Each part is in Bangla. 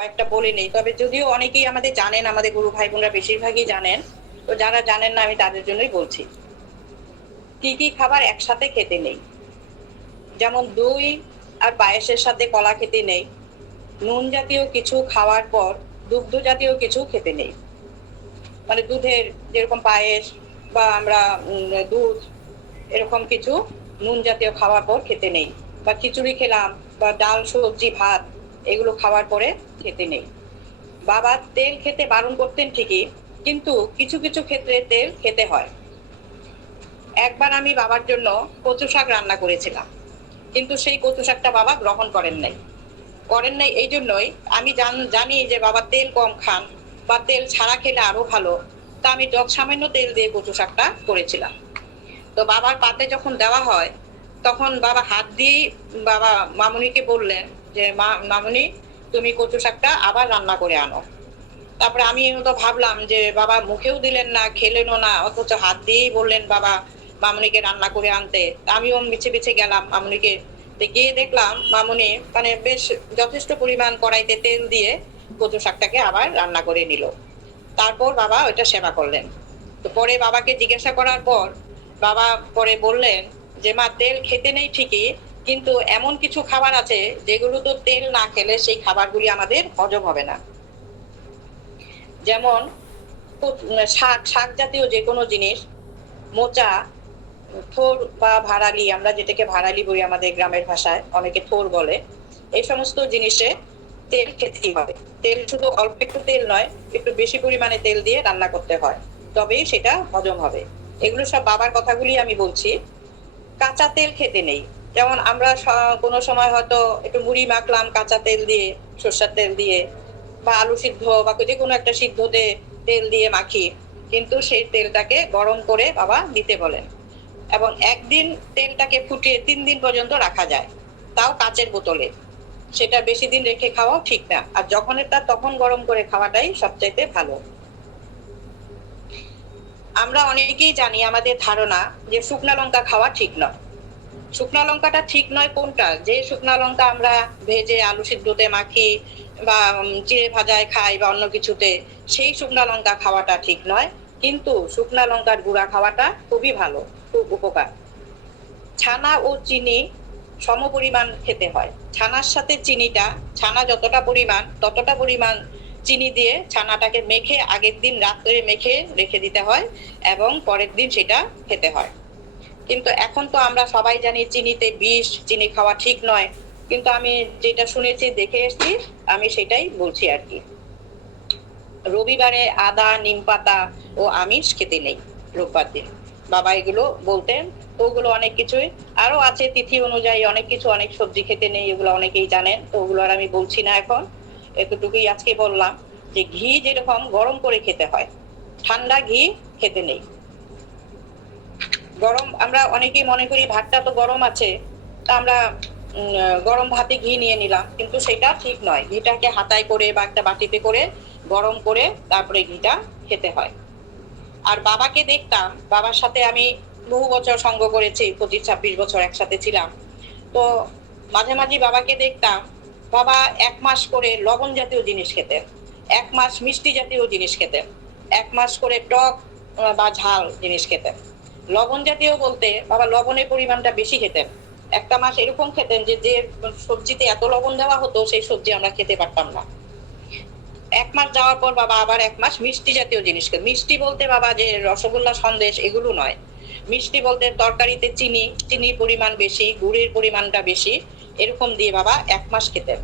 কয়েকটা বলে নেই, তবে যদিও অনেকেই আমাদের জানেন, আমাদের গুরু ভাই বোনরা বেশিরভাগই জানেন, তো যারা জানেন না আমি তাদের জন্যই বলছি। কি কি খাবার একসাথে খেতে নেই? যেমন দই আর পায়েসের সাথে কলা খেতে নেই। নুন জাতীয় কিছু খাওয়ার পর দুগ্ধ জাতীয় কিছু খেতে নেই। মানে দুধের যেরকম পায়েস বা আমরা দুধ এরকম কিছু নুন জাতীয় খাওয়ার পর খেতে নেই। বা খিচুড়ি খেলাম বা ডাল সবজি ভাত এগুলো খাওয়ার পরে খেতে নেই। বাবা তেল খেতে বারণ করতেন ঠিকই, কিন্তু কিছু কিছু ক্ষেত্রে তেল খেতে হয়। একবার আমি বাবার জন্য কচু শাক রান্না করেছিলাম, কিন্তু সেই কচু শাকটা বাবা গ্রহণ করেন নাই এই জন্যই আমি জানি যে বাবা তেল কম খান বা তেল ছাড়া খেলে আরো ভালো। তা আমি সামান্য তেল দিয়ে কচু শাকটা করেছিলাম। তো বাবার পাতে যখন দেওয়া হয় তখন বাবা হাত দিয়েই বাবা মামুনিকে বললেন যে মামুনি তুমি কচু শাকটা আবার রান্না করে আনো। তারপরে আমি তো ভাবলাম যে বাবা মুখেও দিলেন না, খেলেনও না, অথচ হাত দিয়েই বললেন বাবা মামুনিকে রান্না করে আনতে। আমিও মিছে মিছে গেলাম মামুনিকে, গিয়ে দেখলাম মামুনি মানে বেশ যথেষ্ট পরিমাণ কড়াইতে তেল দিয়ে কচু শাকটাকে আবার রান্না করে নিল। তারপর বাবা ওইটা সেবা করলেন। তো পরে বাবাকে জিজ্ঞাসা করার পর বাবা পরে বললেন যে মা তেল খেতে নেই ঠিকই, কিন্তু এমন কিছু খাবার আছে যেগুলো তো তেল না খেলে সেই খাবারগুলি আমাদের হজম হবে না। যেমন শাক শাক জাতীয় যে কোনো জিনিস, মোচা, থোর বা ভাড়ালি, আমরা যেটাকে ভাড়ালি বলি আমাদের গ্রামের ভাষায়, অনেকে থোর বলে, এই সমস্ত জিনিসে তেল খেতেই হবে। তেল শুধু অল্প একটু তেল নয়, একটু বেশি পরিমাণে তেল দিয়ে রান্না করতে হয়, তবেই সেটা হজম হবে। এগুলো সব বাবার কথাগুলি আমি বলছি। কাঁচা তেল খেতে নেই। যেমন আমরা কোনো সময় হয়তো একটু মুড়ি মাখলাম কাঁচা তেল দিয়ে, সর্ষের তেল দিয়ে, বা আলু সিদ্ধ বা যে কোনো একটা সিদ্ধতে তেল দিয়ে মাখি, কিন্তু সেই তেলটাকে গরম করে বাবা দিতে বলেন। এবং একদিন তেলটাকে ফুটিয়ে 3 দিন পর্যন্ত রাখা যায়, তাও কাচের বোতলে। সেটা বেশি দিন রেখে খাওয়াও ঠিক না, আর যখন এটা তখন গরম করে খাওয়াটাই সবচাইতে ভালো। আমরা অনেকেই জানি, আমাদের ধারণা যে শুকনা লঙ্কা খাওয়া ঠিক নয়। শুকনা লঙ্কাটা ঠিক নয় কোনটা? যে শুকনা লঙ্কা আমরা ভেজে আলু সিদ্ধতে মাখি বা চিড়ে ভাজায় খাই বা অন্য কিছুতে, সেই শুকনা লঙ্কা খাওয়াটা ঠিক নয়। কিন্তু শুকনা লঙ্কার গুঁড়া খাওয়াটা খুবই ভালো, খুব উপকার। ছানা ও চিনি সমপরিমাণ খেতে হয়। ছানার সাথে চিনিটা, ছানা যতটা পরিমাণ ততটা পরিমাণ চিনি দিয়ে ছানাটাকে মেখে আগের দিন রাত্রে মেখে রেখে দিতে হয় এবং পরের দিন সেটা খেতে হয়। কিন্তু এখন তো আমরা সবাই জানি চিনিতে বিষ, চিনি খাওয়া ঠিক নয়, কিন্তু আমি যেটা শুনেছি দেখে এসেছি আমি সেটাই বলছি আর কি। রবিবারে আদা, নিম পাতা ও আমিষ খেতে নেই রোববার দিন, বাবা এগুলো বলতেন। তো ওগুলো অনেক কিছুই আরো আছে, তিথি অনুযায়ী অনেক কিছু, অনেক সবজি খেতে নেই, এগুলো অনেকেই জানেন, তো ওগুলো আর আমি বলছি না এখন। এতটুকুই আজকে বললাম যে ঘি যেরকম গরম করে খেতে হয়, ঠান্ডা ঘি খেতে নেই। গরম আমরা অনেকেই মনে করি ভাতটা তো গরম আছে, তা আমরা গরম ভাতে ঘি নিয়ে নিলাম, কিন্তু সেটা ঠিক নয়। ঘিটাকে হাতায় করে বা একটা বাটিতে করে গরম করে তারপরে ঘিটা খেতে হয়। আর বাবাকে দেখতাম, বাবার সাথে আমি বহু বছর সঙ্গ করেছি, 25-26 বছর একসাথে ছিলাম। তো মাঝে মাঝে বাবাকে দেখতাম, বাবা 1 মাস করে লবণ জাতীয় জিনিস খেতেন, 1 মাস মিষ্টি জাতীয় জিনিস খেতেন, 1 মাস করে টক বা ঝাল জিনিস খেতেন। লবণ জাতীয় বলতে বাবা লবণের পরিমাণটা বেশি খেতেন। একটা মাস এরকম খেতেন যে যে সবজিতে এত লবণ দেওয়া হতো সেই সবজি আমরা খেতে পারতাম না। 1 মাস যাওয়ার পর বাবা আবার 1 মাস মিষ্টি জাতীয় জিনিস খেতেন। মিষ্টি বলতে বাবা যে রসগোল্লা সন্দেশ এগুলো নয়, মিষ্টি বলতে তরকারিতে চিনির পরিমাণ বেশি, গুড়ের পরিমাণটা বেশি, এরকম দিয়ে বাবা 1 মাস খেতেন।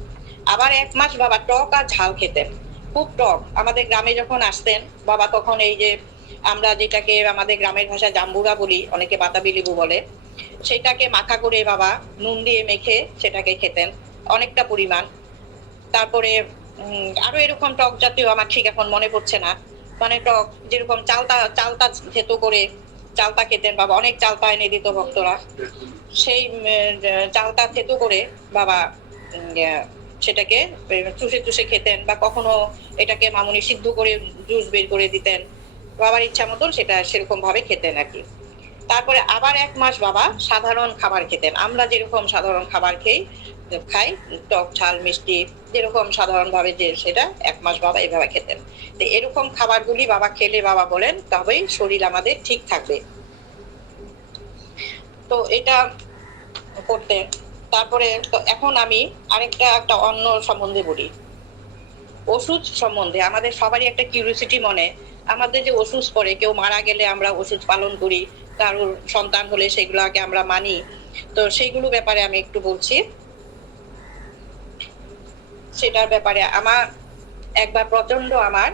আবার 1 মাস বাবা টক আর ঝাল খেতেন, খুব টক। আমাদের গ্রামে যখন আসতেন বাবা, তখন এই যে আমরা যেটাকে আমাদের গ্রামের ভাষায় জাম্বুরা বলি, অনেকে বাতাবি লেবু বলে, সেটাকে মাখা করে বাবা নুন দিয়ে মেখে সেটাকে খেতেন অনেকটা পরিমাণ। তারপরে আরো এরকম টক জাতীয় আমার ঠিক এখন মনে পড়ছে না, মানে টক যেরকম চালতা চালতা থেতো করে চালতা খেতেন বাবা, অনেক চালতা এনে দিত ভক্তরা, সেই চালতা থেতো করে বাবা সেটাকে চুষে চুষে খেতেন, বা কখনো এটাকে মামুনি সিদ্ধ করে জুস বের করে দিতেন, বাবার ইচ্ছা মতন সেটা সেরকম ভাবে খেতেন আর কি। তারপরে আবার 1 মাস বাবা সাধারণ খাবার খেতেন, আমরা যেরকম সাধারণ খাবার খাই, টক ঝাল মিষ্টি যেরকম সাধারণভাবে যে সেটা 1 মাস বাবা এভাবে খেতেন। তো এরকম খাবারগুলি বাবা খেলে বাবা বলেন তবেই শরীর আমাদের ঠিক থাকবে। তো এটা করতেন। তারপরে তো এখন আমি একটা অন্য সম্বন্ধে বলি। ওষুধ সম্বন্ধে আমাদের সবারই একটা কিউরিওসিটি মনে। আমাদের যে ওষুধ পড়ে, কেউ মারা গেলে আমরা ওষুধ পালন করি, কারোর সন্তান হলে সেগুলোকে আমরা মানি। তো সেইগুলো ব্যাপারে আমি একটু বলছি। সেটার ব্যাপারে আমার একবার প্রচন্ড আমার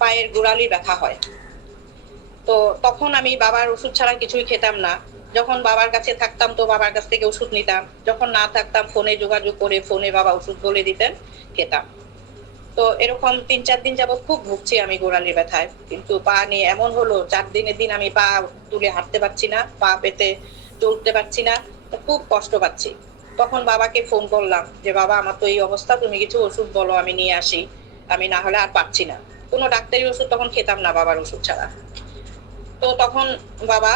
পায়ের গোড়ালি ব্যথা হয়। তো তখন আমি বাবার ওষুধ ছাড়া কিছুই খেতাম না। যখন বাবার কাছে থাকতাম তো বাবার কাছ থেকে ওষুধ নিতাম, যখন না থাকতাম ফোনে যোগাযোগ করে ফোনে বাবা ওষুধ বলে দিতেন, খেতাম। তো এরকম 3-4 দিন যাবত খুব ভুগছি আমি গোড়ালির ব্যথায়। কিন্তু পা নিয়ে এমন হলো 4 দিনের দিন আমি পা তুলে হাঁটতে পারছি না, পা পেতে চলতে পারছি না, খুব কষ্ট পাচ্ছি। তখন বাবাকে ফোন করলাম যে বাবা আমার তো এই অবস্থা, তুমি কিছু ওষুধ বলো আমি নিয়ে আসি, আমি না হলে আর পারছি না। কোনো ডাক্তারি ওষুধ তখন খেতাম না বাবার ওষুধ ছাড়া। তো তখন বাবা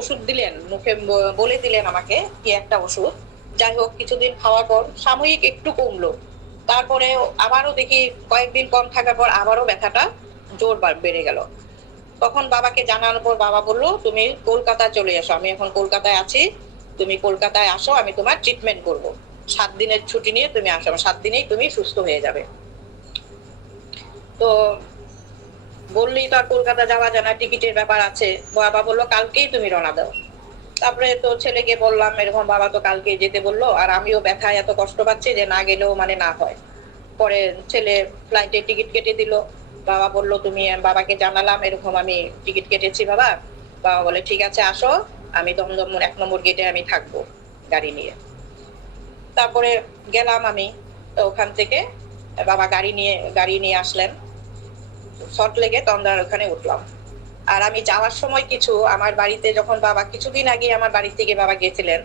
ওষুধ দিলেন, মুখে বলে দিলেন আমাকে কি একটা ওষুধ। যাই হোক কিছুদিন খাওয়ার পর সাময়িক একটু কমলো, তারপরে আবারও দেখি কয়েকদিন কম থাকার পর আবারও ব্যথাটা জোর বেড়ে গেল। তখন বাবাকে জানানোর পর বাবা বললো তুমি কলকাতায় চলে এসো, আমি এখন কলকাতায় আছি, তুমি কলকাতায় আসো, আমি তোমার ট্রিটমেন্ট করবো। 7 দিনের ছুটি নিয়ে তুমি আসো, 7 দিনেই তুমি সুস্থ হয়ে যাবে। তো বললেই তো আর কলকাতা যাওয়া যায় না, টিকিটের ব্যাপার আছে। বাবা বললো কালকেই তুমি রওনা দাও। তারপরে তো ছেলেকে বললাম এরকম, বাবা তো কালকেই যেতে বললো, আর আমিও ব্যথায় এত কষ্ট পাচ্ছি যে না গেলেও মানে না হয়। পরে ছেলে ফ্লাইটের টিকিট কেটে দিল। বাবা বললো তুমি, বাবাকে জানালাম এরকম আমি টিকিট কেটেছি বাবা। বাবা বলে ঠিক আছে আসো, আমি দমদম 1 নম্বর গেটে আমি থাকবো গাড়ি নিয়ে। তারপরে গেলাম আমি। তো ওখান থেকে বাবা গাড়ি নিয়ে আসলেন সল্টলেকে, তন্দার ওখানে উঠলাম। আর আমি যাওয়ার সময় কিছু আমার বাড়িতে, যখন বাবা কিছুদিন আগে আমার বাড়ি থেকে বাবা গেছিলেন,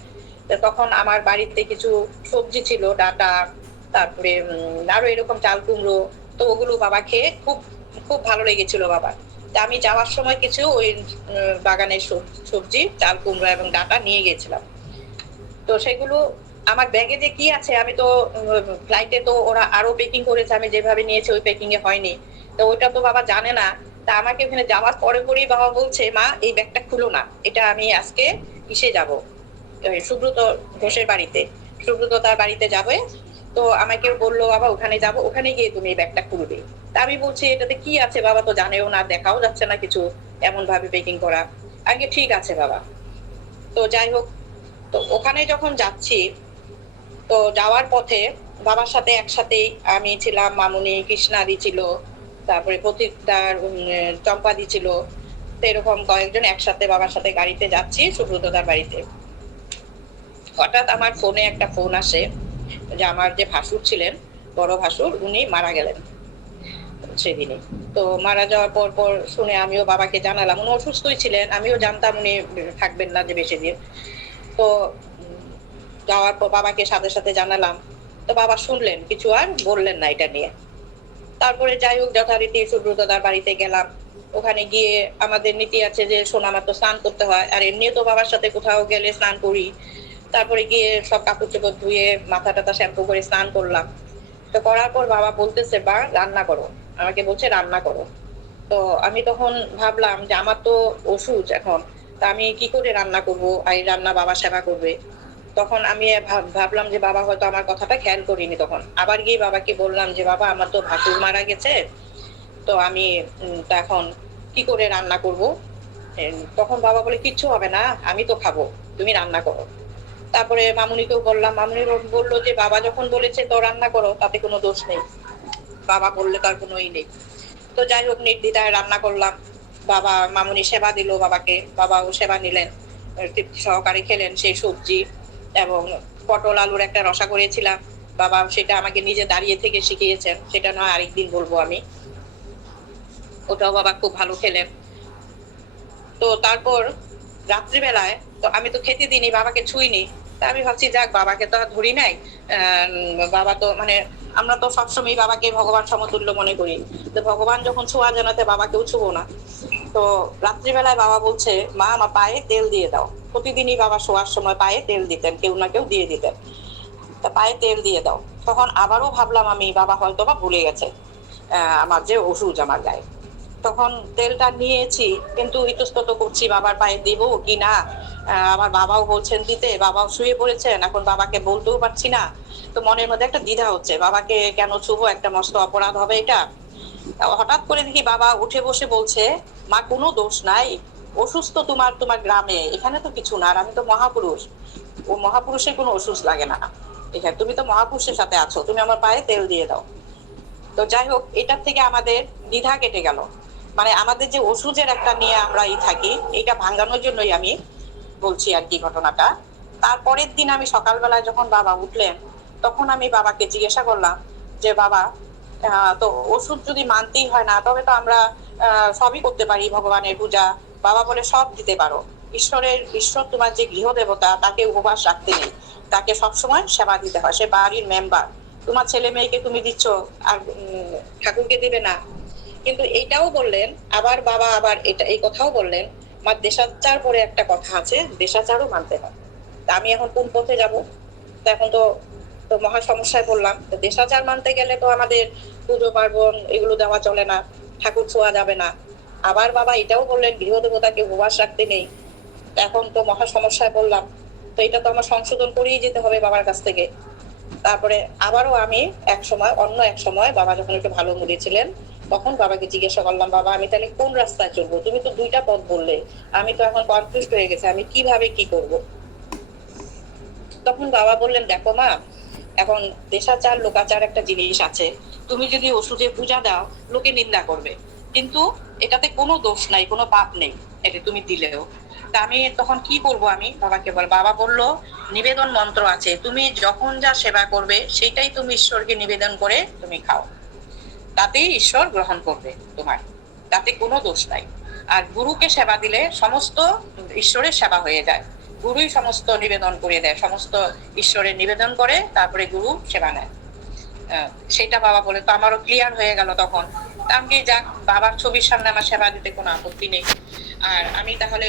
তখন আমার বাড়িতে কিছু সবজি ছিল, ডাটা, তারপরে আরো এরকম চাল কুমড়ো। তো ওগুলো বাবা খেয়ে খুব খুব ভালো লেগেছিল বাবা। তা আমি যাওয়ার সময় কিছু ওই বাগানের সবজি, চাল কুমড়ো এবং ডাটা নিয়ে গেছিলাম। তো সেগুলো আমার ব্যাগে যে কি আছে, আমি তো ফ্লাইটে তো ওরা আরো প্যাকিং করেছে, আমি যেভাবে নিয়েছি ওই প্যাকিং এ হয়নি। তো ওইটা তো বাবা জানে না। তা আমাকে ওখানে যাওয়ার পরেই বাবা বলছে মা এই ব্যাগটা খুলো না, এটা আমি আজকে কিসে যাব, সুব্রত ঘোষের বাড়িতে, সুব্রত তার বাড়িতে যাবে। তো আমাকে বললো বাবা ওখানে যাব, ওখানে গিয়ে তুমি এই ব্যাগটা খুলবে। তা আমি বলছি এটাতে কি আছে, বাবা তো জানেও না, দেখাও যাচ্ছে না কিছু, এমন ভাবে প্যাকিং করা। আগে ঠিক আছে বাবা। তো যাই হোক, তো ওখানে যখন যাচ্ছি, তো যাওয়ার পথে বাবার সাথে একসাথেই আমি ছিলাম, মামুনি, কৃষ্ণাদি ছিল, তারপরে প্রতীকদার, চম্পাদি ছিল। তো এরকম কয়েকজন একসাথে বাবার সাথে গাড়িতে যাচ্ছি সুব্রতদার বাড়িতে। হঠাৎ আমার ফোনে একটা ফোন আসে যে আমার যে ভাসুর ছিলেন, বড় ভাসুর, উনি মারা গেলেন সেদিনই। তো মারা যাওয়ার পর শুনে আমিও বাবাকে জানালাম, উনি অসুস্থই ছিলেন, আমিও জানতাম উনি থাকবেন না যে বেশি দিন। তো যাওয়ার পর বাবাকে সাথে সাথে জানালাম। তো বাবা শুনলেন, কিছু আর বললেন না এটা নিয়ে। তারপরে যাই হোক যথারীতি সুব্রতদার বাড়িতে গেলাম। ওখানে গিয়ে আমাদের নীতি আছে যে সোনামার তো স্নান করতে হয়, আর এমনিও তো বাবার সাথে কোথাও গেলে স্নান করি। তারপরে গিয়ে সব কাপড় চোপড় ধুয়ে মাথা টাথা শ্যাম্পু করে স্নান করলাম। তো করার পর বাবা বলতেছে বা রান্না করো, আমাকে বলছে রান্না করো। তো আমি তখন ভাবলাম যে আমার তো ওষুধ এখন, তা আমি কি করে রান্না করব, এই রান্না বাবা সেবা করবে। তখন আমি ভাবলাম যে বাবা হয়তো আমার কথাটা খেয়াল করিনি। তখন আবার গিয়ে বাবাকে বললাম যে বাবা আমার তো ভাসুর মারা গেছে, তো আমি এখন কি করে রান্না করব। তখন বাবা বলে কিচ্ছু হবে না, আমি তো খাবো, তুমি রান্না করো। তারপরে মামুনিকেও বললাম, মামুনি বললো যে বাবা যখন বলেছে তো রান্না করো, তাতে কোনো দোষ নেই, বাবা বললে তার কোনো ই নেই। তো যাই হোক নির্দ্বিধায় রান্না করলাম। বাবা, মামুনি সেবা দিল বাবাকে, বাবাও সেবা নিলেন, তৃপ্তি সহকারে খেলেন সেই সবজি। এবং পটল আলুর একটা রসা করেছিলাম, বাবা সেটা আমাকে নিজে দাঁড়িয়ে থেকে শিখিয়েছেন, সেটা নয় আরেকদিন বলবো আমি। ওটাও বাবা খুব ভালো খেলেন। তো তারপর রাত্রিবেলায় তো আমি তো খেতে দিইনি, বাবাকে ছুঁইনি। তা আমি ভাবছি যাক বাবাকে তো আর ধরি নাই, বাবা তো মানে আমরা তো সবসময় বাবাকে ভগবান সমতুল্য মনে করি, তো ভগবান যখন ছোঁয়া জানাতে বাবাকেও ছুঁবো না। তো রাত্রিবেলায় বাবা বলছে মা আমার পায়ে তেল দিয়ে দাও। প্রতিদিনই বাবা শোয়ার সময় পায়ে তেল দিতেন, কেউ না কেউ দিয়ে দিতেন। তা পায়ে তেল দিয়ে দাও। তখন আবারও ভাবলাম আমি বাবা হয়তো বা ভুলে গেছে আমার যে ওষুধ আমার গায়ে। তখন তেলটা নিয়েছি, কিন্তু ইতস্তত করছি বাবার পায়ে দিব কি না। আমার বাবাও বলছেন দিতে, বাবাও শুয়ে পড়েছেন, এখন বাবাকে বলতেও পারছি না। তো মনের মধ্যে একটা দ্বিধা হচ্ছে, বাবাকে কেন ছুবো, একটা মস্ত অপরাধ হবে এটা। হঠাৎ করে দেখি বাবা উঠে বসে বলছে, মা কোনো দোষ নাই, অসুস্থ তোমার তোমার গ্রামে, এখানে তো কিছু না, আর আমি তো মহাপুরুষ, ও মহাপুরুষের কোনো অসুস্থ লাগে না এখানে, তুমি তো মহাপুরুষের সাথে আছো, তুমি আমার পায়ে তেল দিয়ে দাও। তো যাই হোক, এটার থেকে আমাদের দ্বিধা কেটে গেল। মানে আমাদের যে ওষুধের একটা নিয়ে আমরা থাকি, এটা ভাঙানোর জন্যই আমি বলছি আর কি ঘটনাটা। তারপরের দিন আমি সকালবেলায় যখন বাবা উঠলেন, তখন আমি বাবাকে জিজ্ঞাসা করলাম যে বাবা, তো ওষুধ যদি মানতেই হয় না, তবে তো আমরা সবই করতে পারি, ভগবানের পূজা। বাবা বলে সব দিতে পারো, ঈশ্বর তোমার যে গৃহ দেবতা, তাকে উপবাস রাখতে নেই, তাকে সবসময় সেবা দিতে হয়, সে বাড়ির মেম্বার। তোমার ছেলে মেয়েকে তুমি দিচ্ছ, আর ঠাকুরকে দেবে না। কিন্তু এইটাও বললেন আবার বাবা, আবার এটা এই কথাও বললেন, আমার দেশাচার পরে একটা কথা আছে, দেশাচারও মানতে হয়। তা আমি এখন কোন পথে যাব? তো এখন তো তো মহা সমস্যায় পড়লাম। তো দেশাচার মানতে গেলে তো আমাদের পুজো পার্বণ এগুলো দেওয়া চলে না, ঠাকুর ছোঁয়া যাবে না। আবার বাবা এটাও বললেন গৃহদেবতাকে উপবাস রাখতে নেই। এখন তো মহা সমস্যায় পড়লাম। তো এটা তো আমার সংশোধন করেই যেতে হবে বাবার কাছ থেকে। তারপরে আবারও আমি অন্য এক সময় বাবা যখন একটু ভালো মুডে ছিলেন, তখন বাবাকে জিজ্ঞাসা করলাম, বাবা আমি তাহলে কোন রাস্তায় চলবো? তুমি তো দুইটা পথ বললে, আমি তো এখন কনফিউজ হয়ে গেছি, আমি কিভাবে কি করব। তখন বাবা বললেন, দেখো মা, এখন দেশাচার লোকাচার একটা জিনিস আছে। তুমি যদি ওষুধে পূজা দাও, লোকে নিন্দা করবে, কিন্তু এটাতে কোনো দোষ নাই, কোনো পাপ নেই এটা তুমি দিলেও। তা আমি তখন কি করব? আমি বাবাকে বাবা বলল, নিবেদন মন্ত্র আছে, তুমি যখন যা সেবা করবে সেটাই তুমি ঈশ্বরকে নিবেদন করে তুমি খাও, তাতেই ঈশ্বর গ্রহণ করবে তোমার, তাতে কোনো দোষ নাই। আর গুরুকে সেবা দিলে সমস্ত ঈশ্বরের সেবা হয়ে যায়, গুরুই সমস্ত নিবেদন করে দেয়, সমস্ত ঈশ্বরের নিবেদন করে তারপরে গুরু সেবা নেয়। সেটা বাবা বলে, তো আমারও ক্লিয়ার হয়ে গেল তখন। আমি যাক, বাবার ছবির সামনে আমার সেবা দিতে কোনো আপত্তি নেই। আর আমি তাহলে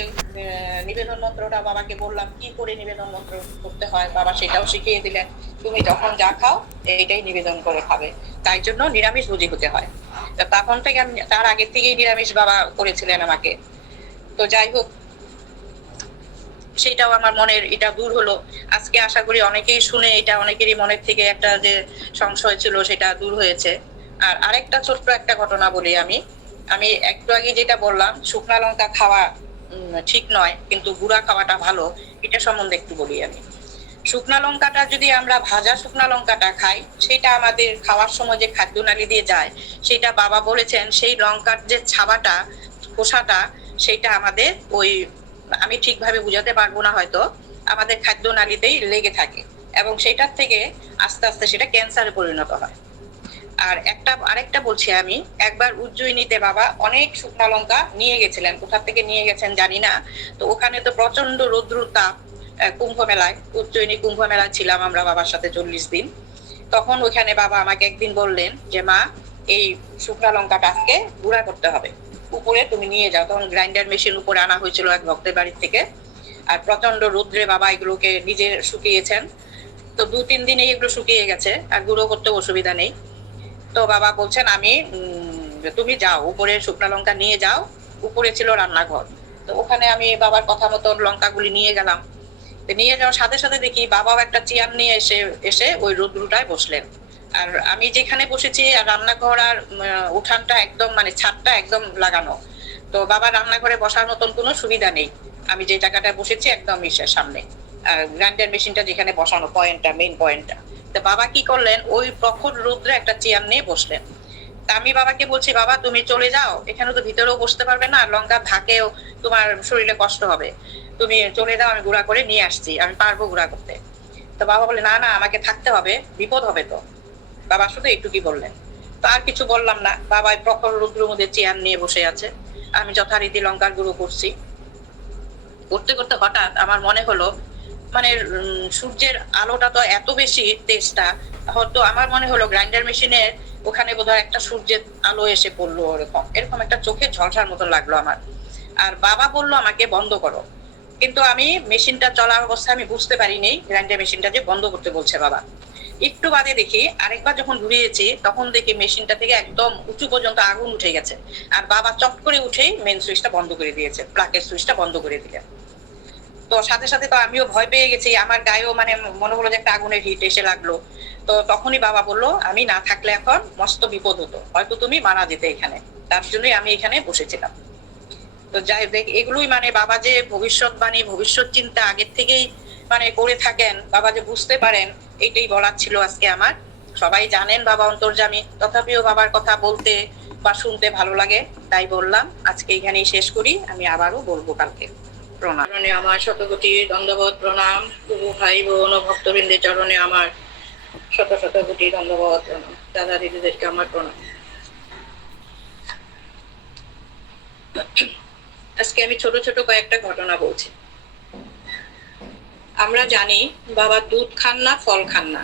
নিবেদন মন্ত্রটা বাবাকে বললাম, কি করে নিবেদন মন্ত্র করতে হয়, বাবা সেটাও শিখিয়ে দিলেন, তুমি যখন যা খাও এইটাই নিবেদন করে খাবে, তাই জন্য নিরামিষ ভোজী হতে হয়। তখন থেকে আমি, তার আগে থেকেই নিরামিষ বাবা করেছিলেন আমাকে। তো যাই হোক, সেটাও আমার মনের এটা দূর হলো। আজকে আশা করি অনেকেই শুনে এটা, অনেকেরই মনের থেকে একটা যে সংশয় ছিল সেটা দূর হয়েছে। আর আরেকটা ছোট্ট একটা ঘটনা বলি আমি একটু আগে যেটা বললাম, শুকনা লঙ্কা খাওয়া ঠিক নয়, কিন্তু গুঁড়া খাওয়াটা ভালো, এটা সম্বন্ধে একটু বলি আমি। শুকনা লঙ্কাটা যদি আমরা ভাজা শুকনা লঙ্কাটা খাই, সেটা আমাদের খাওয়ার সময় যে খাদ্যনালী দিয়ে যায়, সেটা বাবা বলেছেন সেই লঙ্কার যে ছাবাটা, খোসাটা, সেটা আমাদের ওই, আমি ঠিকভাবে বুঝাতে পারবো না হয়তো, আমাদের খাদ্যনালীতেই লেগে থাকে, এবং সেটার থেকে আস্তে আস্তে সেটা ক্যান্সারে পরিণত হয়। আর আরেকটা বলছি আমি, একবার উজ্জয়িনীতে বাবা অনেক শুকনা লঙ্কা নিয়ে গেছিলেন, কোথা থেকে নিয়ে গেছেন জানি না। তো ওখানে তো প্রচন্ড রৌদ্র তাপ, কুম্ভ মেলায়, উজ্জয়িনী কুম্ভ মেলায় ছিলাম আমরা বাবার সাথে 40 দিন। তখন ওখানে বাবা আমাকে একদিন বললেন যে মা, এই শুকনা লঙ্কাটা আজকে গুঁড়া করতে হবে, উপরে তুমি নিয়ে যাও। তখন গ্রাইন্ডার মেশিন উপরে আনা হয়েছিল এক ভক্তের বাড়ির থেকে। আর প্রচন্ড রৌদ্রে বাবা এগুলোকে নিজে শুকিয়েছেন। তো 2-3 দিনে এগুলো শুকিয়ে গেছে, আর গুঁড়ো করতে অসুবিধা নেই। তো বাবা বলছেন আমি তুমি যাও, উপরে শুকনা লঙ্কা নিয়ে যাও। উপরে ছিল রান্নাঘর, তো ওখানে আমি বাবার কথা মতো লঙ্কাগুলি নিয়ে গেলাম। নিয়ে যাওয়ার সাথে সাথে দেখি বাবাও একটা চেয়ার নিয়ে এসে ওই রোদ্রুটায় বসলেন। আর আমি যেখানে বসেছি, আর রান্নাঘর আর উঠানটা একদম, মানে ছাদটা একদম লাগানো। তো বাবা রান্নাঘরে বসার মতন কোনো সুবিধা নেই, আমি যে জায়গাটায় বসেছি একদম ইসের সামনে, গ্রাইন্ডার মেশিনটা যেখানে বসানো, পয়েন্টটা, মেইন পয়েন্টটা। তো বাবা কি করলেন, ওই প্রখর রৌদ্রে একটা চেয়ার নিয়ে বসলেন। তা আমি বাবাকে বলছি, বাবা তুমি চলে যাও, এখানে তো ভিতরেও বসতে পারবে না, লঙ্কা ধাকেও তোমার শরীরে কষ্ট হবে, তুমি চলে যাও, আমি গুঁড়া করে নিয়ে আসছি, আমি পারবো গুঁড়া করতে। তো বাবা বলে, না না, আমাকে থাকতে হবে, বিপদ হবে তো। বাবা শুধু এইটুকুই বললেন। তো আর কিছু বললাম না, বাবা প্রখর রৌদ্রের মধ্যে চেয়ার নিয়ে বসে আছে, আমি যথারীতি লঙ্কার গুঁড়ো করছি। করতে করতে হঠাৎ আমার মনে হলো, মানে সূর্যের আলোটা তো এত বেশি, তেজটা, হয়তো আমার মনে হলো গ্রাইন্ডার মেশিনের ওখানে বোধহয় একটা সূর্যের আলো এসে পড়লো, এরকম একটা চোখে ঝলসার মতো লাগলো আমার। আর বাবা বললো আমাকে বন্ধ করো, কিন্তু আমি মেশিনটা চলার অবস্থায় আমি বুঝতে পারিনি গ্রাইন্ডার মেশিনটা যে বন্ধ করতে বলছে বাবা। একটু বাদে দেখি আরেকবার যখন ঘুরিয়েছি তখন দেখি মেশিনটা থেকে একদম উঁচু পর্যন্ত আগুন উঠে গেছে। আর বাবা চট করে উঠেই মেন সুইচটা বন্ধ করে দিয়েছে, প্লাগের সুইচটা বন্ধ করে দিলেন। তো সাথে সাথে তো আমিও ভয় পেয়ে গেছি, আমার গায়েও মানে মনে হলো যে একটা আগুনের হিট এসে লাগলো। তো তখনই বাবা বললো আমি না থাকলে এখন মস্ত বিপদ হতো, হয়তো তুমি মারা যেতে এখানে, তার জন্যই আমি এখানে বসেছিলাম। তো যাই দেখ, এগুলোই মানে বাবা যে ভবিষ্যৎবাণী, ভবিষ্যৎ চিন্তা আগের থেকেই মানে করে থাকেন, বাবা যে বুঝতে পারেন, এইটাই বলার ছিল আজকে আমার। সবাই জানেন বাবা অন্তর্যামী, তথাপিও বাবার কথা বলতে বা শুনতে ভালো লাগে, তাই বললাম। আজকে এখানেই শেষ করি, আমি আবারও বলবো কালকে। প্রণাম। চরণে আমার শতকোটি দণ্ডবোধ প্রণাম। গুরু ভাই বোন ও ভক্তবৃন্দের চরণে আমার শত শত কোটি দণ্ডবোধ প্রণাম। দাদা দিদিদেরকে আমার প্রণাম। আজকে আমি ছোট ছোট কয়েকটা ঘটনা বলছি। আমরা জানি বাবা দুধ খান না, ফল খান না,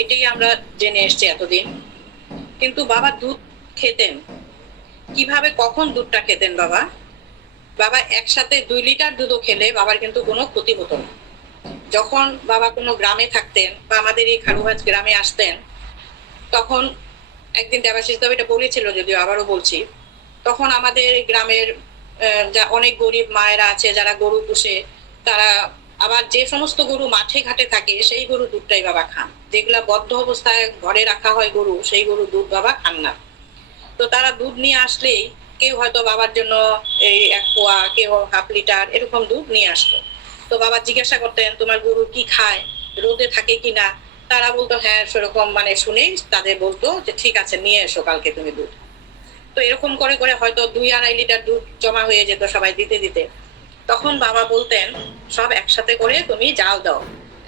এটাই আমরা জেনে এসছি এতদিন। কিন্তু বাবা দুধ খেতেন কিভাবে, কখন দুধটা খেতেন বাবা? বাবা একসাথে 2 লিটার দুধও খেলে বাবার কিন্তু কোনো ক্ষতি হতো না। যখন বাবা কোনো গ্রামে থাকতেন বা আমাদের এই খালুভাজ গ্রামে আসতেন, তখন একদিন দেবাশিস দাও এটা বলেছিল, যদিও আবারও বলছি, তখন আমাদের গ্রামের যা অনেক গরিব মায়েরা আছে যারা গরু পুষে, তারা আবার যে সমস্ত গরু মাঠে ঘাটে থাকে সেই গরু দুধটাই বাবা খান। যেগুলা বদ্ধ অবস্থায় ঘরে রাখা হয় গরু, সেই গরু দুধ বাবা খান না। তো তারা দুধ নিয়ে আসলেই কেউ হয়তো বাবার জন্য এই 1 পোয়া, কেউ হাফ লিটার এরকম দুধ নিয়ে আসতো। তো বাবা জিজ্ঞাসা করতেন তোমার গরু কি খায়, রোদে থাকে কিনা? তারা বলতো হ্যাঁ সেরকম, মানে শুনেই তাদের বলতো যে ঠিক আছে নিয়ে এসো কালকে তুমি দুধ। তো এরকম করে করে হয়তো 2-2.5 লিটার দুধ জমা হয়ে যেত সবাই দিতে দিতে। তখন বাবা বলতেন সব একসাথে করে তুমি জাল দাও।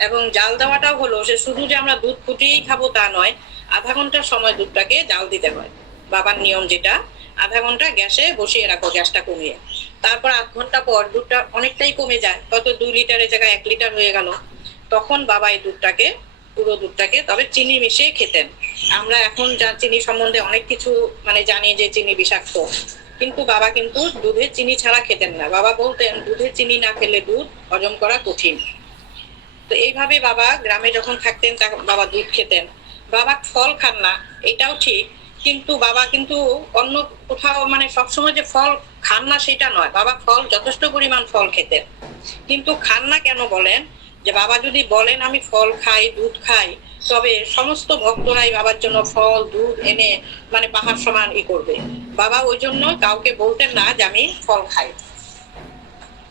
এবং জাল দেওয়াটাও হলো সে শুধু যে আমরা দুধ ফুটিয়েই খাবো তা নয়, আধা ঘন্টার সময় দুধটাকে জাল দিতে হয়। বাবার নিয়ম যেটা, আধা ঘন্টা গ্যাসে বসিয়ে রাখো, গ্যাসটা কমিয়ে। তারপর আধ ঘন্টা পর দুধটা অনেকটাই কমে যায়, হয়তো 2 লিটারের জায়গায় 1 লিটার হয়ে গেল। তখন বাবা এই দুধটাকে, পুরো দুধটাকে তবে চিনি মিশিয়ে খেতেন। আমরা এখন যা চিনি সম্বন্ধে অনেক কিছু মানে জানি যে চিনি বিষাক্ত, কিন্তু বাবা কিন্তু দুধে চিনি ছাড়া খেতেন না। বাবা বলতেন দুধে চিনি না খেলে দুধ হজম করা কঠিন। তো এইভাবে বাবা গ্রামে যখন থাকতেন বাবা দুধ খেতেন। বাবা ফল খান না এটাও ঠিক, কিন্তু বাবা কিন্তু অন্য কোথাও মানে সবসময় যে ফল খান না সেটা নয়, বাবা ফল যথেষ্ট পরিমাণ ফল খেতেন। কিন্তু খান না কেন বলেন, যে বাবা যদি বলেন আমি ফল খাই, দুধ খাই, তবে সমস্ত ভক্তরাই বাবার জন্য ফল দুধ এনে মানে পাহাড় সমান করবে। বাবা ওই জন্য কাউকে বলতেন না যে আমি ফল খাই।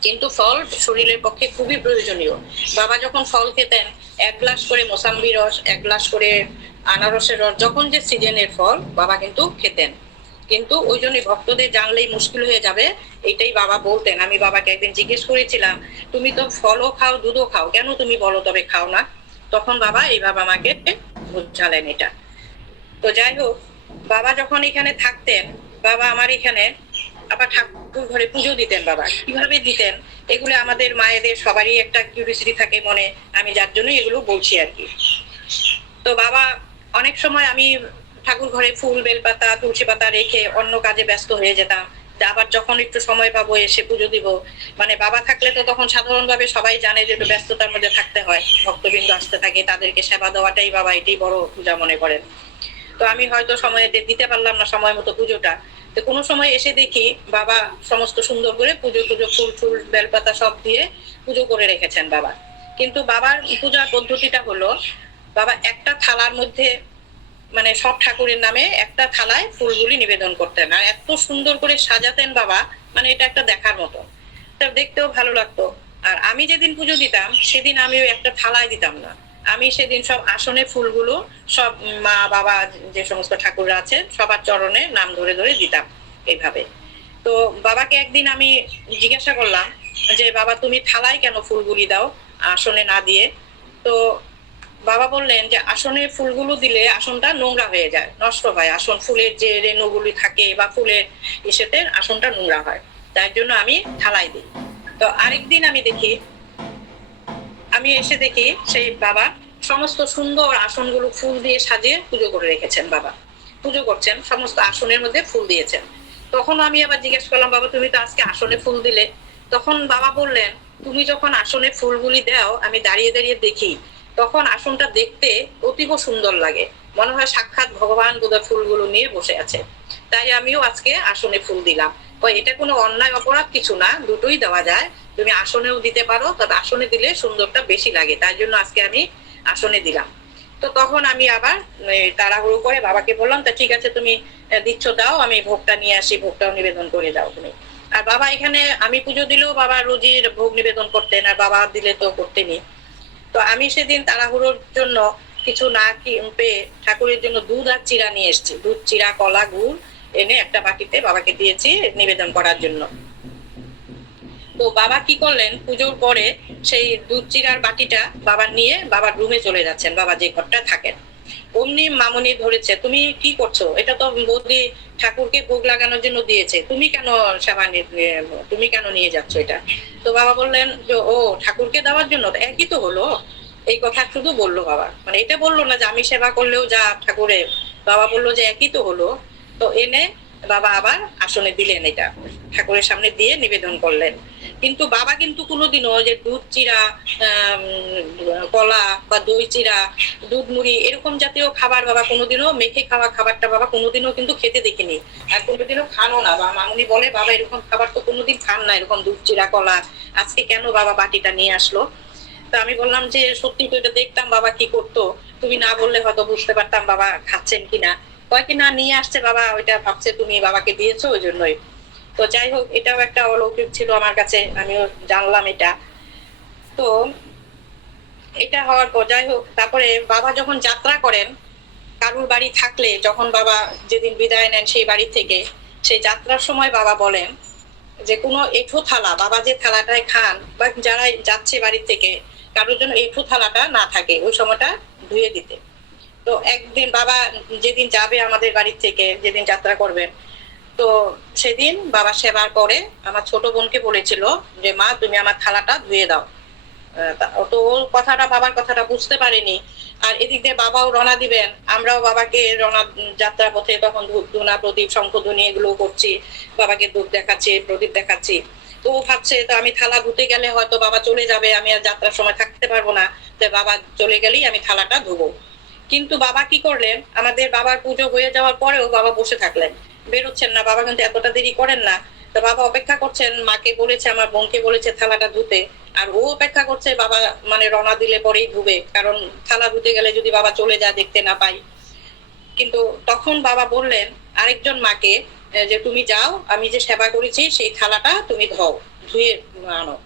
কিন্তু ফল শরীরের পক্ষে খুবই প্রয়োজনীয়। বাবা যখন ফল খেতেন 1 গ্লাস করে মোসাম্বি রস, 1 গ্লাস করে আনারসের রস, যখন যে সিজনের ফল বাবা কিন্তু খেতেন। কিন্তু ওই জন্যই ভক্তদের জানলেই মুশকিল হয়ে যাবে, এইটাই বাবা বলতেন। আমি বাবাকে একদিন জিজ্ঞেস করেছিলাম তুমি তো ফলও খাও দুধও খাও, কেন তুমি বলো তবে খাও না? তখন বাবা এইভাবে আমাকে বুঝালেন এটা। তো যাই হোক, বাবা যখন এখানে থাকতেন, বাবা আমার এখানে আবার ঠাকুর ঘরে পুজো দিতেন। বাবা কিভাবে দিতেন এগুলো আমাদের মায়েদের সবারই একটা কিউরিওসিটি থাকে মনে, আমি যার জন্য এগুলো বলছি আর কি। তো বাবা অনেক সময় আমি ঠাকুর ঘরে ফুল বেলপাতা তুলসী পাতা রেখে অন্য কাজে ব্যস্ত হয়ে যেতাম। আবার যখন একটু সময় পাবো এসে পুজো দিব, মানে বাবা থাকলে তো তখন সাধারণভাবে সবাই জানে যে একটু ব্যস্ততার মধ্যে থাকতে হয়, ভক্তবৃন্দ আসতে থাকে, তাদেরকে সেবা দেওয়াটাই বাবা এটাই বড় পূজা মনে করেন। তো আমি হয়তো সময় দিতে পারলাম না সময় মতো পুজোটা। তো কোনো সময় এসে দেখি বাবা সমস্ত সুন্দর করে পুজো টুজো ফুল ফুল বেলপাতা সব দিয়ে পুজো করে রেখেছেন বাবা। কিন্তু বাবার পূজার পদ্ধতিটা হলো বাবা একটা থালার মধ্যে মানে সব ঠাকুরের নামে একটা থালায় ফুলগুলি নিবেদন করতেন, আর এত সুন্দর করে সাজাতেন বাবা, মানে এটা একটা দেখার মতো, তা দেখতেও ভালো লাগতো। আর আমি যেদিন পুজো দিতাম সেদিন আমি ওই একটা থালায় দিতাম না, আমি সেদিন সব আসনে ফুলগুলো সব মা বাবা যে সমস্ত ঠাকুররা আছে সবার চরণে নাম ধরে ধরে দিতাম এইভাবে। তো বাবাকে একদিন আমি জিজ্ঞাসা করলাম যে বাবা তুমি থালায় কেন ফুলগুলি দাও আসনে না দিয়ে? তো বাবা বললেন যে আসনে ফুলগুলো দিলে আসনটা নোংরা হয়ে যায়, নষ্ট হয়, আসন ফুলের যে রেণুগুলি থাকে বা ফুলের ইসেতে আসনটা নোংরা হয়, তার জন্য আমি থালায় দিই। তো আরেকদিন আমি এসে দেখি সেই বাবা সমস্ত সুন্দর আসনগুলো ফুল দিয়ে সাজিয়ে পুজো করে রেখেছেন। বাবা পুজো করছেন, সমস্ত আসনের মধ্যে ফুল দিয়েছেন। তখন আমি আবার জিজ্ঞেস করলাম বাবা তুমি তো আজকে আসনে ফুল দিলে? তখন বাবা বললেন তুমি যখন আসনে ফুলগুলি দাও আমি দাঁড়িয়ে দাঁড়িয়ে দেখি, তখন আসনটা দেখতে অতীব সুন্দর লাগে, মনে হয় সাক্ষাৎ ভগবান বোধহয় ফুলগুলো নিয়ে বসে আছে। তাই আমিও আজকে আসনে ফুল দিলাম। এটা কোনো অন্যায় অপরাধ কিছু না, দুটোই দেওয়া যায়। তুমি আসনেও দিতে পারো, তবে আসনে দিলে সুন্দরটা বেশি লাগে, তাই জন্য আজকে আমি আসনে দিলাম। তো তখন আমি আবার তাড়াহুড়ো করে বাবাকে বললাম, তা ঠিক আছে তুমি দিচ্ছ দাও, আমি ভোগটা নিয়ে আসি, ভোগটাও নিবেদন করে দাও তুমি। আর বাবা এখানে আমি পুজো দিলেও বাবা রোজই ভোগ নিবেদন করতেন, আর বাবা দিলে তো করতেনই। তো আমি সেদিন তাড়াহুড়োর জন্য কিছু না পেয়ে ঠাকুরের জন্য দুধ আর চিরা নিয়ে এসেছি। দুধ, চিরা, কলা, গুড় এনে একটা বাটিতে বাবাকে দিয়েছি নিবেদন করার জন্য। তো বাবা কি করলেন, পুজোর পরে সেই দুধ চিরার বাটিটা বাবা নিয়ে বাবার রুমে চলে যাচ্ছেন, বাবা যে ঘরটা থাকেন। অমনি মামনি ধরেছে, তুমি কি করছো, এটা তো বৌদি ঠাকুরকে ভোগ লাগানোর জন্য দিয়েছে, তুমি কেন সেবা তুমি কেন নিয়ে যাচ্ছ এটা? তো বাবা বললেন যে ও ঠাকুরকে দেওয়ার জন্য, একই তো হলো। এই কথা শুধু বললো বাবা, মানে এটা বললো না যে আমি সেবা করলেও যা ঠাকুরের, বাবা বললো যে একই তো হলো। তো এনে বাবা আবার আসনে দিলেন, এটা ঠাকুরের সামনে দিয়ে নিবেদন করলেন। কিন্তু বাবা কিন্তু কোনোদিনও যে দুধ চিরা, কলা বা দই চিরা, দুধ মুড়ি এরকম জাতীয় খাবার বাবা কোনোদিনও, মেখে খাওয়া খাবারটা বাবা কোনোদিনও কিন্তু খেতে দেখিনি, আর কোনোদিনও খানো না। বা মামুনি বলে বাবা এরকম খাবার তো কোনোদিন খান না, এরকম দুধ চিরা কলা, আজকে কেন বাবা বাটিটা নিয়ে আসলো? তো আমি বললাম যে সত্যি তো এটা দেখতাম বাবা কি করতো, তুমি না বললে হয়তো বুঝতে পারতাম বাবা খাচ্ছেন কিনা। কয় কি না নিয়ে আসছে বাবা, ওইটা ভাবছে তুমি বাবাকে দিয়েছো ওই জন্যই। তো যাই হোক, এটাও একটা অলৌকিক ছিল আমার কাছে, আমিও জানলাম এটা। তো এটা হওয়ার পর যাই হোক, তারপরে বাবা যখন যাত্রা করেন কারুর বাড়ি থাকলে, যখন বাবা যেদিন বিদায় নেন সেই বাড়ি থেকে, সেই যাত্রার সময় বাবা বলেন যে কোনো এঁঠো থালা, বাবা যে থালাটায় খান বা যারা যাচ্ছে বাড়ি থেকে, কারোর জন্য এঁঠো থালাটা না থাকে ওই সময়টা ধুয়ে দিতে। তো একদিন বাবা যেদিন যাবে আমাদের বাড়ি থেকে, যেদিন যাত্রা করবেন, তো সেদিন বাবা সেবার পরে আমার ছোট বোনকে বলেছিল যে মা তুমি আমার থালাটা ধুয়ে দাও। তো ওর কথাটা, বাবার কথাটা বুঝতে পারেনি। আর এদিক দিয়ে বাবাও রওনা দিবেন, আমরাও বাবাকে রওনা যাত্রা পথে তখন ধূপ ধুনা প্রদীপ শঙ্খধ্বনি এগুলো করছি, বাবাকে ধূপ দেখাচ্ছি, প্রদীপ দেখাচ্ছি। তো ও ভাবছে তো আমি থালা ধুতে গেলে হয়তো বাবা চলে যাবে, আমি আর যাত্রার সময় থাকতে পারবো না, তো বাবা চলে গেলেই আমি থালাটা ধুবো। কিন্তু বাবা কি করলেন, আমাদের বাবার পুজো হয়ে যাওয়ার পরেও বাবা বসে থাকলেন, বেরোচ্ছেন না। বাবা কিন্তু এতটা দেরি করেন না। তো বাবা অপেক্ষা করছেন, মাকে বলেছে, আমার বোনকে বলেছে থালাটা ধুতে, আর ও অপেক্ষা করছে বাবা মানে রওনা দিলে পরেই ধুবে, কারণ থালা ধুতে গেলে যদি বাবা চলে যায় দেখতে না পাই। কিন্তু তখন বাবা বললেন আরেকজন মাকে যে তুমি যাও, আমি যে সেবা করেছি সেই থালাটা তুমি ধুয়ে আনো।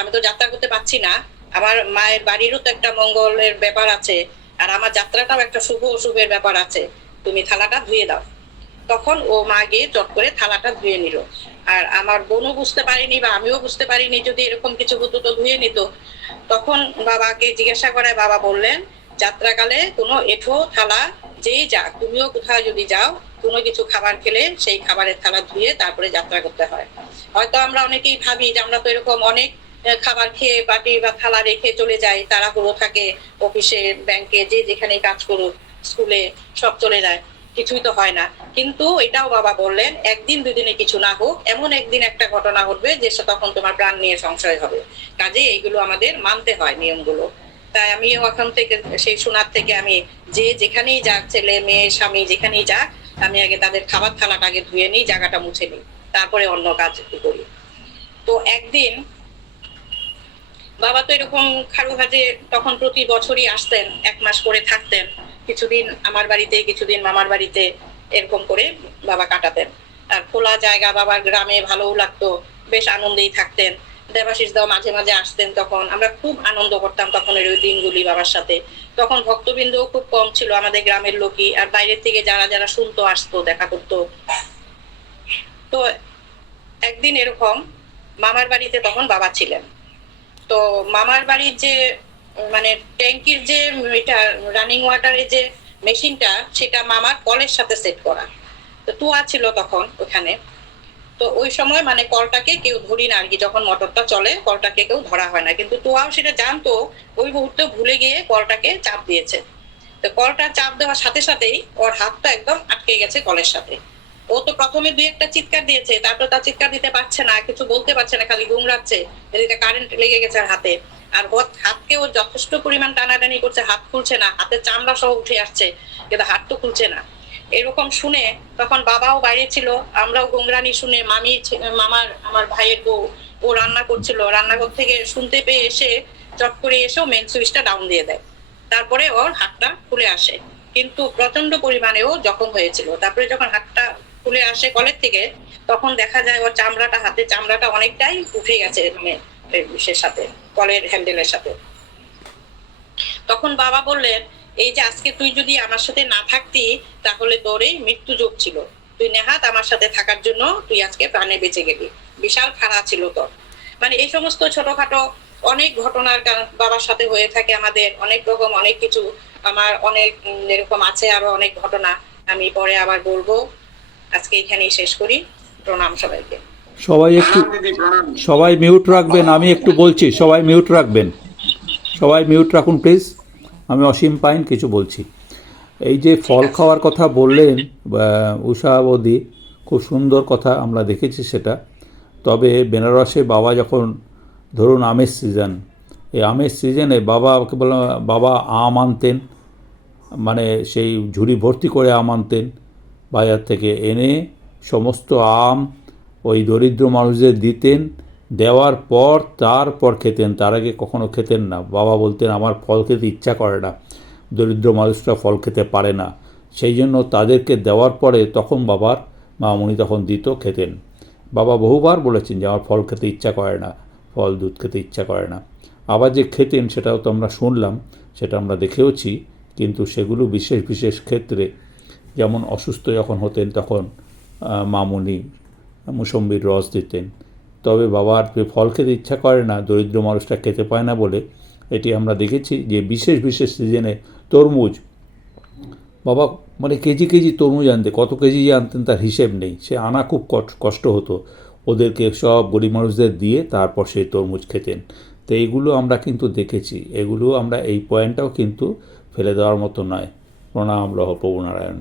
আমি তো যাত্রা করতে পারছি না, আমার মায়ের বাড়িরও তো একটা মঙ্গলের ব্যাপার আছে, আর আমার যাত্রাটাও একটা শুভ অশুভের ব্যাপার আছে, তুমি থালাটা ধুয়ে দাও। তখন ও মা গিয়ে চট করে থালাটা ধুয়ে নিল। আর আমার বোনও বুঝতে পারিনি বা আমিও বুঝতে পারিনি, যদি এরকম কিছু হতো তো ধুয়ে নিত। তখন বাবাকে জিজ্ঞাসা করায় বাবা বললেন যাত্রাকালে কোনো এঁঠো থালা যেই যাক, তুমিও কোথাও যদি যাও কোনো কিছু খাবার খেলে সেই খাবারের থালা ধুয়ে তারপরে যাত্রা করতে হয়। হয়তো আমরা অনেকেই ভাবি যে আমরা তো এরকম অনেক খাবার খেয়ে বাটি বা থালা রেখে চলে যাই, তাড়াহুড়ো থাকে, অফিসে ব্যাংকে যে যেখানে কাজ করুক, স্কুলে সব চলে যায়, কিছুই তো হয় না। কিন্তু এটাও বাবা বললেন একদিন দুদিনে কিছু না হোক, এমন একদিন একটা ঘটনা ঘটবে যে তখন তোমার প্রাণ নিয়ে সংশয় হবে। কাজে এইগুলো আমাদের মানতে হয় নিয়মগুলো। তাই আমি ওখান থেকে সেই শোনার থেকে আমি যে যেখানেই যাক, ছেলে মেয়ে স্বামী যেখানেই যাক, আমি আগে তাদের খাবার থালাটা আগে ধুয়ে নিই, জায়গাটা মুছে নিই, তারপরে অন্য কাজ করি। তো একদিন বাবা তো এরকম খারু ভাজে তখন প্রতি বছরই আসতেন, 1 মাস করে থাকতেন, কিছুদিন আমার বাড়িতে কিছুদিন মামার বাড়িতে, এরকম করে বাবা কাটাতেন। আর খোলা জায়গা, বাবার গ্রামে ভালোও লাগতো, বেশ আনন্দেই থাকতেন। দেবাশিস দাও মাঝে মাঝে আসতেন, তখন আমরা খুব আনন্দ করতাম তখনের ওই দিনগুলি বাবার সাথে। তখন ভক্তবৃন্দও খুব কম ছিল, আমাদের গ্রামের লোকই, আর বাইরের থেকে যারা যারা শুনতো আসতো, দেখা করতো। তো একদিন এরকম মামার বাড়িতে তখন বাবা ছিলেন। তো মামার বাড়ির যে মানে ট্যাঙ্কির যে এটা রানিং ওয়াটারের যে মেশিনটা, সেটা মামার কলের সাথে সেট করা। তো টুয়া ছিল তখন ওখানে। তো ওই সময় মানে কলটাকে কেউ ধরি না আর কি, যখন মোটরটা চলে কলটাকে কেউ ধরা হয় না, কিন্তু টুয়াও সেটা জানতো, ওই মুহূর্তে ভুলে গিয়ে কলটাকে চাপ দিয়েছে। তো কলটা চাপ দেওয়ার সাথে সাথেই ওর হাতটা একদম আটকে গেছে কলের সাথে। ও তো প্রথমে 2-1টা চিৎকার দিয়েছে, তারপর তার চিৎকার দিতে পারছে না, কিছু বলতে পারছে না, খালি গুমরাচ্ছে, এদিকে কারেন্ট লেগে গেছে হাতে। আর হাতকেও যথেষ্ট পরিমাণ টানাটানি করছে, হাত খুলছে না, হাতের চামড়া সহ উঠে আসছে, কিন্তু হাত তো খুলছে না। এরকম শুনে তখন বাবাও বাইরে ছিল, আমরাও গোংরানি শুনে আমার ভাইয়ের বউ ও রান্না করছিল, রান্নাঘর থেকে শুনতে পেয়ে এসে চট করে এসেও মেন সুইচটা ডাউন দিয়ে দেয়। তারপরে ওর হাতটা খুলে আসে, কিন্তু প্রচন্ড পরিমাণে ও জখম হয়েছিল। তারপরে যখন হাতটা খুলে আসে কলের থেকে, তখন দেখা যায় ওর হাতের চামড়াটা অনেকটাই উঠে গেছে, মানে সাথে কলের হ্যান্ডেলের সাথে। তখন বাবা বললেন, এই যে আজকে তুই যদি আমার সাথে না থাকতি তাহলে তোর এই মৃত্যু যোগ ছিল, তুই নেহাত আমার সাথে থাকার জন্য তুই আজকে প্রাণে বেঁচে গেলি, বিশাল খারাপ ছিল তোর। মানে এই সমস্ত ছোটখাটো অনেক ঘটনার বাবার সাথে হয়ে থাকে আমাদের, অনেক রকম অনেক কিছু। আমার অনেক এরকম আছে, আরো অনেক ঘটনা আমি পরে আবার বলবো। আজকে এখানেই শেষ করি। প্রণাম সবাইকে। সবাই মিউট রাখবেন, আমি একটু বলছি, সবাই মিউট রাখবেন, সবাই মিউট রাখুন প্লিজ। আমি অসীম পাইন কিছু বলছি। এই যে ফল খাওয়ার কথা বললেন উষা বৌদি, খুব সুন্দর কথা, আমরা দেখেছি সেটা। তবে বেনারসে বাবা যখন ধরুন আমের সিজন, এই আমের সিজনে বাবাকে বললাম, বাবা আম আনতেন, মানে সেই ঝুড়ি ভর্তি করে আম আনতেন বাজার থেকে, এনে সমস্ত আম ওই দরিদ্র মানুষদের দিতেন, দেওয়ার পর তারপর খেতেন, তার আগে কখনো খেতেন না। বাবা বলতেন আমার ফল খেতে ইচ্ছা করে না, দরিদ্র মানুষরা ফল খেতে পারে না, সেই জন্য তাদেরকে দেওয়ার পরে তখন বাবার মামুনি তখন দিত, খেতেন। বাবা বহুবার বলেছেন যে আমার ফল খেতে ইচ্ছা করে না, ফল দুধ খেতে ইচ্ছা করে না। আবার যে খেতেন সেটাও তো আমরা শুনলাম, সেটা আমরা দেখেওছি, কিন্তু সেগুলো বিশেষ বিশেষ ক্ষেত্রে, যেমন অসুস্থ যখন হতেন তখন মামুনি মুসম্বির রস দিতেন। তবে বাবার ফল খেতে ইচ্ছা করে না, দরিদ্র মানুষটা খেতে পায় না বলে, এটি আমরা দেখেছি যে বিশেষ বিশেষ সিজনে তরমুজ, বাবা মানে কেজি কেজি তরমুজ আনতে, কত কেজি আনতেন তার হিসেব নেই, সে আনা খুব কষ্ট হতো, ওদেরকে সব গরিব মানুষদের দিয়ে তারপর সেই তরমুজ খেতেন। তো এইগুলো আমরা কিন্তু দেখেছি, এগুলো আমরা এই পয়েন্টটাও কিন্তু ফেলে দেওয়ার মতো নয়। প্রণাম রহ প্রভু নারায়ণ।